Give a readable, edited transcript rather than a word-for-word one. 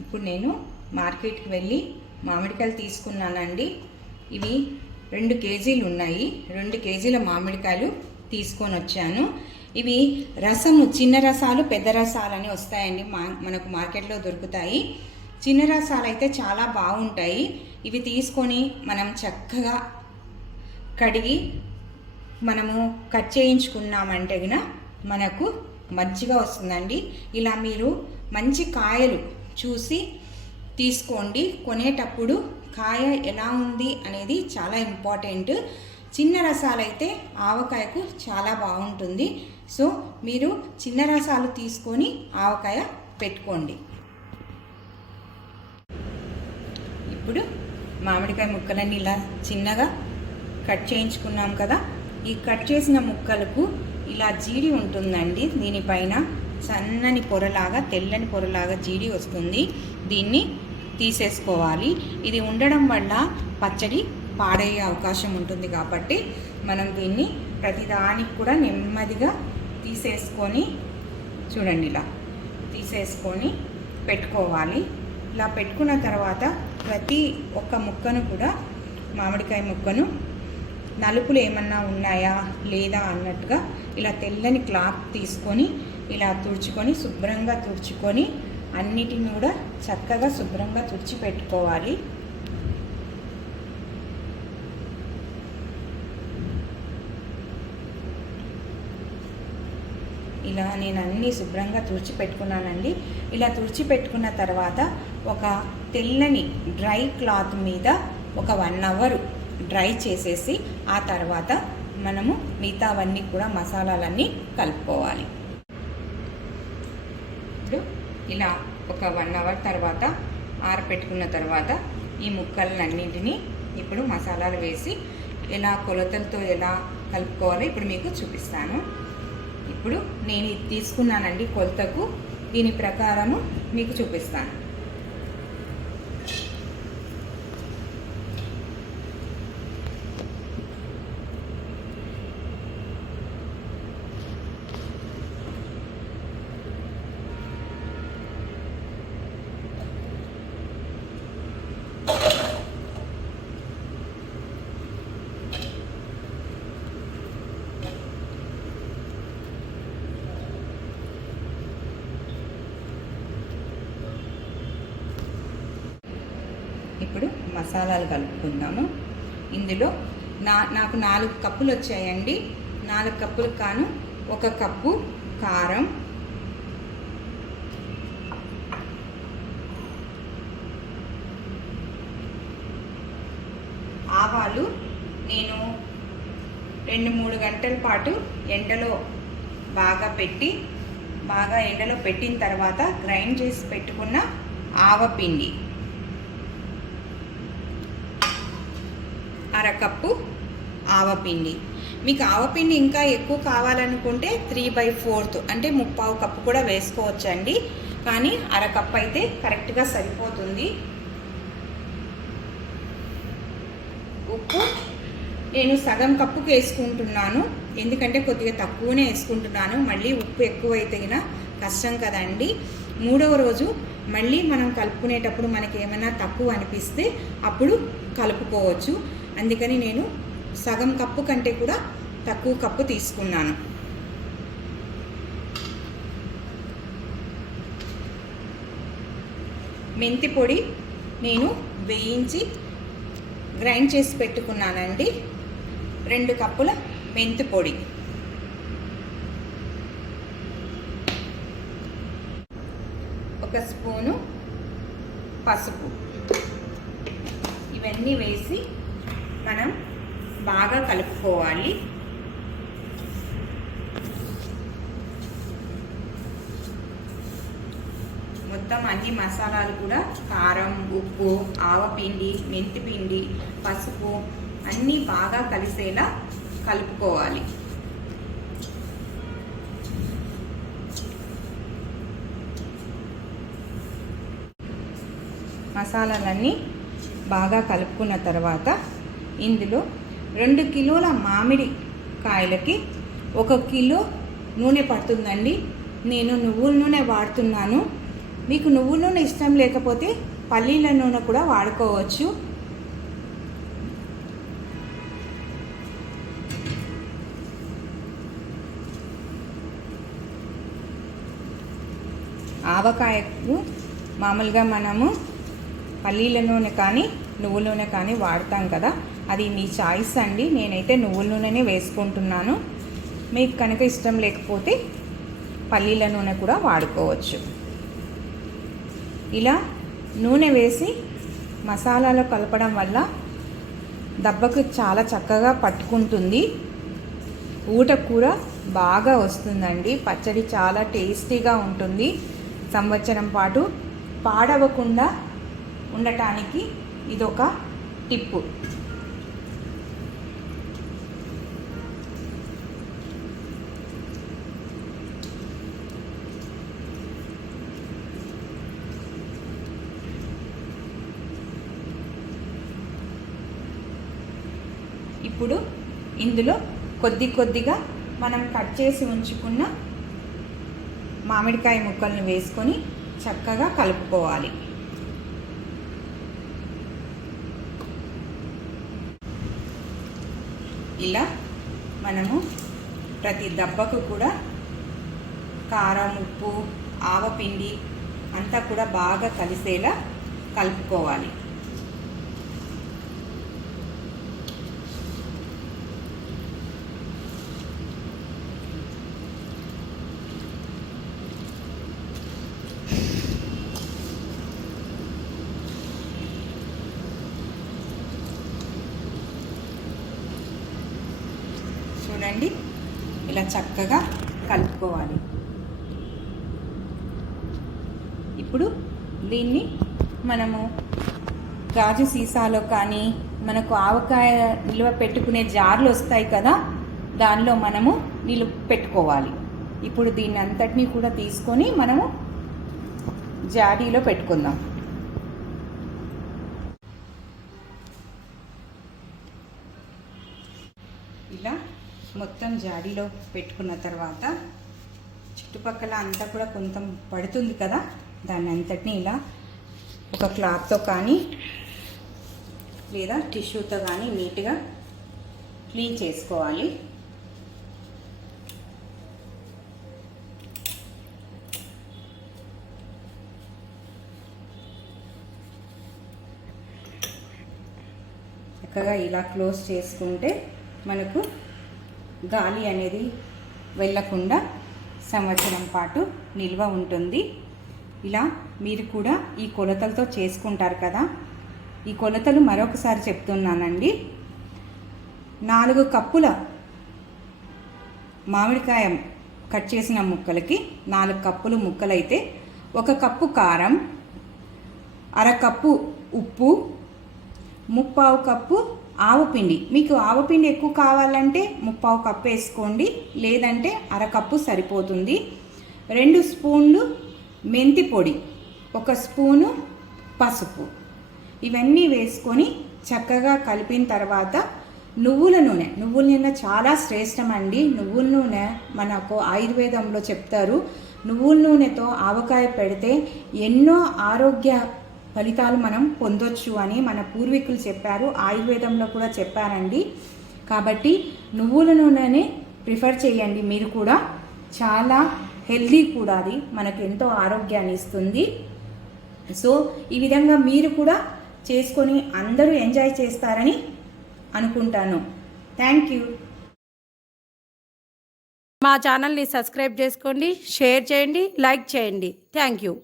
ఇప్పుడు నేను మార్కెట్కి వెళ్ళి మామిడికాయలు తీసుకున్నానండి. ఇవి 2 కేజీలు ఉన్నాయి. 2 కేజీల మామిడికాయలు తీసుకొని వచ్చాను. ఇవి రసము, చిన్న రసాలు పెద్ద రసాలు అని వస్తాయండి, మనకు మార్కెట్లో దొరుకుతాయి. చిన్న రసాలు అయితే చాలా బాగుంటాయి. ఇవి తీసుకొని మనం చక్కగా కడిగి మనము కట్ చేయించుకున్నామంటే మనకు మంచిగా వస్తుందండి. ఇలా మీరు మంచి కాయలు చూసి తీసుకోండి. కొనేటప్పుడు కాయ ఎలా ఉంది అనేది చాలా ఇంపార్టెంట్. చిన్న రసాలు అయితే ఆవకాయకు చాలా బాగుంటుంది. సో మీరు చిన్న రసాలు తీసుకొని ఆవకాయ పెట్టుకోండి. ఇప్పుడు మామిడికాయ ముక్కలన్నీ ఇలా చిన్నగా కట్ చేయించుకున్నాం కదా. ఈ కట్ చేసిన ముక్కలకు ఇలా జీడి ఉంటుందండి. దీనిపైన సన్నని పొరలాగా, తెల్లని పొరలాగా జీడి వస్తుంది. దీన్ని తీసేసుకోవాలి. ఇది ఉండడం వల్ల పచ్చడి పాడయ్యే అవకాశం ఉంటుంది కాబట్టి మనం దీన్ని ప్రతిదానికి కూడా నెమ్మదిగా తీసేసుకొని, చూడండి ఇలా తీసేసుకొని పెట్టుకోవాలి. ఇలా పెట్టుకున్న తర్వాత ప్రతి ఒక్క ముక్కను కూడా, మామిడికాయ ముక్కను నలుపులు ఏమన్నా ఉన్నాయా లేదా అన్నట్టుగా ఇలా తెల్లని క్లాత్ తీసుకొని ఇలా తుడుచుకొని, శుభ్రంగా తుడుచుకొని అన్నిటిని కూడా చక్కగా శుభ్రంగా తుడిచి పెట్టుకోవాలి. ఇలా నేను అన్నీ శుభ్రంగా తుడిచి పెట్టుకున్నానండి. ఇలా తుడిచి పెట్టుకున్న తర్వాత ఒక తెల్లని డ్రై క్లాత్ మీద ఒక 1 అవర్ డ్రై చేసేసి ఆ తర్వాత మనము మిగతావన్నీ కూడా మసాలాలన్నీ కలుపుకోవాలి. ఇప్పుడు ఇలా ఒక 1 అవర్ తర్వాత ఆరపెట్టుకున్న తర్వాత ఈ ముక్కలన్నింటినీ ఇప్పుడు మసాలాలు వేసి ఎలా కొలతలతో ఎలా కలుపుకోవాలో ఇప్పుడు మీకు చూపిస్తాను. ఇప్పుడు నేను ఇది తీసుకున్నానండి కొలతకు, దీని ప్రకారము మీకు చూపిస్తాను. ఇప్పుడు మసాలాలు కలుపుకుందాము. ఇందులో నాకు 4 కప్పులు వచ్చాయండి. 4 కప్పులకు కాను 1 కప్పు కారం, ఆవాలు నేను 2-3 గంటల పాటు ఎండలో బాగా ఎండలో పెట్టిన తర్వాత గ్రైండ్ చేసి పెట్టుకున్న ఆవపిండి, 1/2 కప్పు ఆవపిండి. మీకు ఆవపిండి ఇంకా ఎక్కువ కావాలనుకుంటే 3/4 అంటే 3/4 కప్పు కూడా వేసుకోవచ్చండి. కానీ 1/2 కప్పు అయితే కరెక్ట్గా సరిపోతుంది. ఉప్పు నేను సగం కప్పుకి వేసుకుంటున్నాను, ఎందుకంటే కొద్దిగా తక్కువనే వేసుకుంటున్నాను. మళ్ళీ ఉప్పు ఎక్కువైతే కష్టం కదండి. 3వ రోజు మళ్ళీ మనం కలుపుకునేటప్పుడు మనకి ఏమైనా తక్కువ అనిపిస్తే అప్పుడు కలుపుకోవచ్చు. అందుకని నేను సగం కప్పు కంటే కూడా తక్కువ కప్పు తీసుకున్నాను. మెంతి పొడి నేను వేయించి గ్రైండ్ చేసి పెట్టుకున్నానండి. 2 కప్పుల మెంతి పొడి, 1 స్పూను పసుపు, ఇవన్నీ వేసి మనం బాగా కలుపుకోవాలి. మొత్తం అన్ని మసాలాలు కూడా కారం, ఉప్పు, ఆవపిండి, మెంతిపిండి, పసుపు అన్నీ బాగా కలిసేలా కలుపుకోవాలి. మసాలాలన్నీ బాగా కలుపుకున్న తర్వాత ఇందులో 2 కిలోల మామిడి కాయలకి 1 కిలో నూనె పడుతుందండి. నేను నువ్వుల నూనె వాడుతున్నాను. మీకు నువ్వుల నూనె ఇష్టం లేకపోతే పల్లీల నూనె కూడా వాడుకోవచ్చు. ఆవకాయకు మామూలుగా మనము పల్లీల నూనె కానీ నువ్వుల నూనె కానీ వాడతాం కదా, అది మీ చాయిస్ అండి. నేనైతే నువ్వుల నూనెనే వేసుకుంటున్నాను. మీకు కనుక ఇష్టం లేకపోతే పల్లీల నూనె కూడా వాడుకోవచ్చు. ఇలా నూనె వేసి మసాలాలో కలపడం వల్ల దెబ్బకు చాలా చక్కగా పట్టుకుంటుంది. ఊట కూర బాగా వస్తుందండి. పచ్చడి చాలా టేస్టీగా ఉంటుంది. సంవత్సరం పాటు పాడవకుండా ఉండటానికి ఇదొక టిప్పు. ఇప్పుడు ఇందులో కొద్దిగా మనం కట్ చేసి ఉంచుకున్న మామిడికాయ ముక్కలను వేసుకొని చక్కగా కలుపుకోవాలి. ఇలా మనము ప్రతి దెబ్బకు కూడా కారం, ఉప్పు, ఆవపిండి అంతా కూడా బాగా కలిసేలా కలుపుకోవాలి. చూడండి, ఇలా చక్కగా కలుపుకోవాలి. ఇప్పుడు దీన్ని మనము గాజు సీసాలో కానీ, మనకు ఆవకాయ నిల్వ పెట్టుకునే జార్లు వస్తాయి కదా, దానిలో మనము పెట్టుకోవాలి. ఇప్పుడు దీన్ని అంతటినీ కూడా తీసుకొని మనము జాడీలో పెట్టుకుందాం. ఇలా మొత్తం జాడీలో పెట్టుకున్న తర్వాత చుట్టుపక్కల అంతా కూడా కొంచెం పడుతుంది కదా, దాన్ని అంతటినీ ఇలా ఒక క్లాత్తో కానీ లేదా టిష్యూతో కానీ నీట్గా క్లీన్ చేసుకోవాలి. చక్కగా ఇలా క్లోజ్ చేసుకుంటే మనకు గాలి అనేది వెళ్ళకుండా సంవత్సరం పాటు నిల్వ ఉంటుంది. ఇలా మీరు కూడా ఈ కొలతలతో చేసుకుంటారు కదా. ఈ కొలతలు మరొకసారి చెప్తున్నానండి. 4 కప్పుల మామిడికాయ కట్ చేసిన ముక్కలకి 4 కప్పులు ముక్కలైతే 1 కప్పు కారం, 1/2 కప్పు ఉప్పు, 3/4 కప్పు ఆవపిండి. మీకు ఆవపిండి ఎక్కువ కావాలంటే 3/4 కప్పు వేసుకోండి, లేదంటే 1/2 కప్పు సరిపోతుంది. 2 స్పూన్లు మెంతి పొడి, 1 స్పూను పసుపు, ఇవన్నీ వేసుకొని చక్కగా కలిపిన తర్వాత నువ్వుల నూనె చాలా శ్రేష్టమండి. నువ్వుల నూనె మనకు ఆయుర్వేదంలో చెప్తారు, నువ్వుల నూనెతో ఆవకాయ పెడితే ఎన్నో ఆరోగ్య ఫలితాలు మనం పొందొచ్చు అని మన పూర్వీకులు చెప్పారు. ఆయుర్వేదంలో కూడా చెప్పారండి. కాబట్టి నువ్వుల నూనెని ప్రిఫర్ చేయండి. మీరు కూడా చాలా హెల్దీ కూడా, అది మనకు ఎంతో ఆరోగ్యాన్ని ఇస్తుంది. సో ఈ విధంగా మీరు కూడా చేసుకొని అందరూ ఎంజాయ్ చేస్తారని అనుకుంటాను. Thank you. మా ఛానల్ని సబ్స్క్రైబ్ చేసుకోండి, షేర్ చేయండి, లైక్ చేయండి. Thank you.